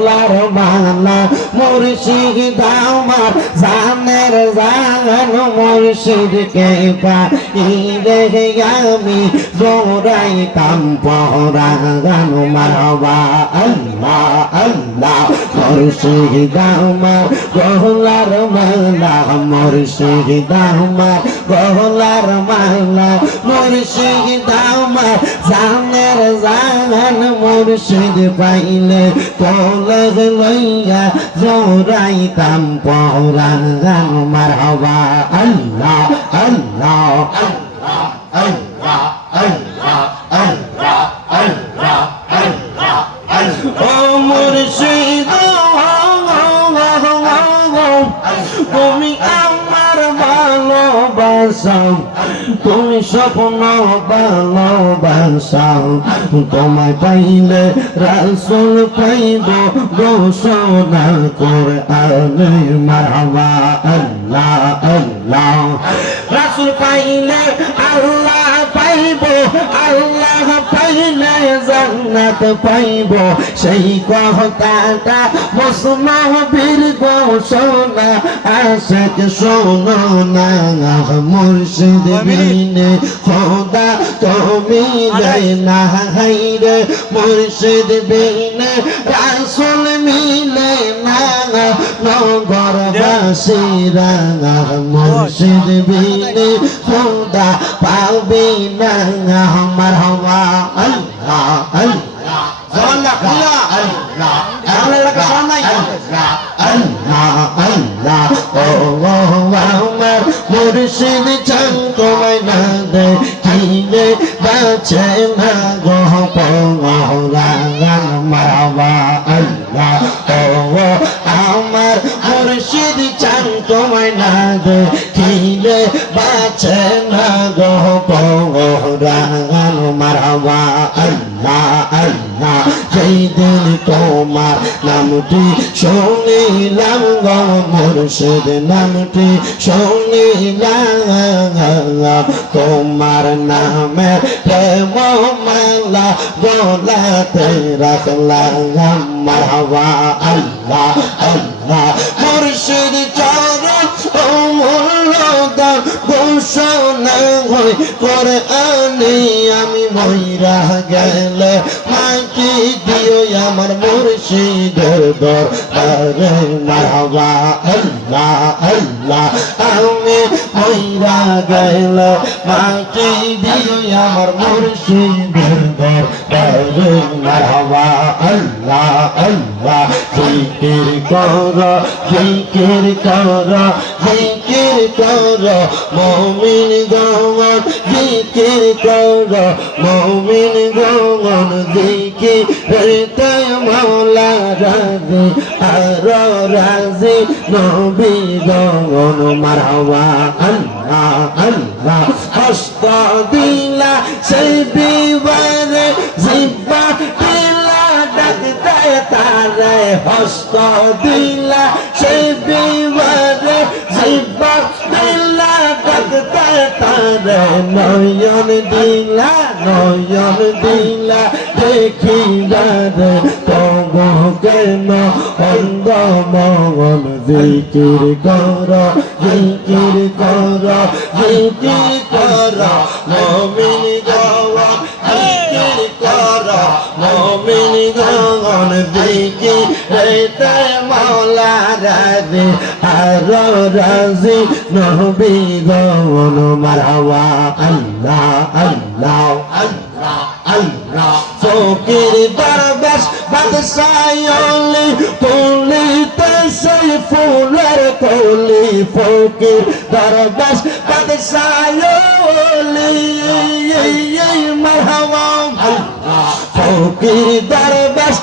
আল্লাহর বাংলা মুর্শিদ আমার, জানের জাগান মুর্শিদকে পাইলে আমি দৌড়াইতাম পরাগান মারবা। আল্লাহ আল্লাহ, মুর্শিদ আমার গোলার বাংলা মুর্শিদ আমার। কহলার মালা, মুর্শিদ আমার জানের জান মুর্শিদ পাইলে কলর লইয়া জোরাইতাম পহরান মার হবা আল্লাহ আল্লাহ আল্লাহ আল্লাহ আল্লাহ আল্লাহ আল্লাহ। তুমি স্বপ্ন ভালোবাসাও। তোমায় পাইলে রাসুল পাইব ঘোষণা করে আলে মারহাবা, আল্লাহ আল্লাহ। রাসুল পাইলে আল্লাহ পাইব, আল্লাহ পাইলে জান্নাত পাইব। সেই কথাটা মুসলমানের ঘোষণা আশেক শোনো না মুর্শিদ বিনে খোদা তুমি না হাইরে মুর্শিদ বিনে রাসুল মিলে না নগর বাসীরা মুর্শিদ বিনে খোদা পাবি না আমার হওয়া আল্লাহ না গহ পরাগান দেখিলে বাঁচে না গহ পরাগান মারবা। তোমার নামটি শুনিলাম গো নামটি শুনিলাম। তোমার নামে প্রেম মালা গলাতে রাখলাম মারহাবা আল্লাহ আল্লাহ, মুর্শিদ ঘোষণা হই করে দিও আমার মুর্শিদের দর আরে মারহাবা আল্লাহ আল্লাহ আমি ময়রা গেলে মাটি দিও আমার মুর্শিদের দর আরে মারহাবা আল্লাহ আল্লাহ জিকির কর জিকির কর জিকির কর, মমিন গমন জিকির কর, মমিন গমন জিকির তাই মাওলা রাজি, আর রাজি নবী গমন মারহাবা, আল্লাহ আল্লাহ হস্ত দিলা, সেই বিবারে হস্ত দিলা সেই বিবারে জিব্বা দিলা ডাকতে তারে নয়ন দিলা নয়ন দিলা দেখিবারে তব কেন অন্ধ মগন জিকির কর জিকির কর জিকির কর, মমিন গওয়া জিকির কর, মমিন গগন দিকি রেতে মাওলা রাজি, আর রাজি, নবী গগন মারহাবা আল্লাহ আল্লাহ আল্লাহ আল্লাহ। ফকির দরবেশ বাদশায়লি তুলিতে সেই ফুলের কলি ফকির দরবেশ বাদশায়লি আল্লাহ, ফকির দরবেশ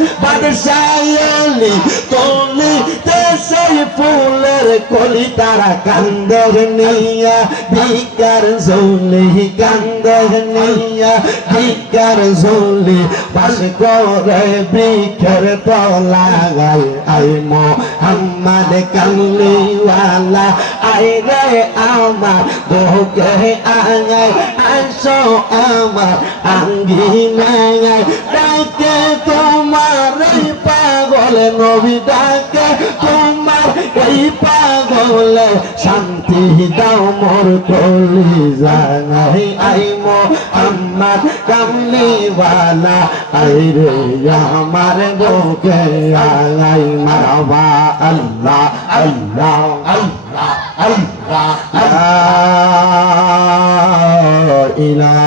বাদশায়লি তুলিতে সেই ফুলের কলি, তারা কান্দর নিয়া, ভিকার জলি কান্দর নিয়া, ভিকার জলি পাশ করে বৃক্ষের তলা গাই আই মোহাম্মদ কামলিওয়ালা, আই রে আমার বুকে আঙাই আসো আমার, আঙ্গি পাগল বলে নবী ডাকে, তোমার এই পাগলে শান্তি দাও মোর কলি জানাই। আই মো আমার কামলিওয়ালা, আই রে আমার বুকে আই মারবা আল্লাহ আল্লাহ আল্লাহ আল্লাহ ইলাহা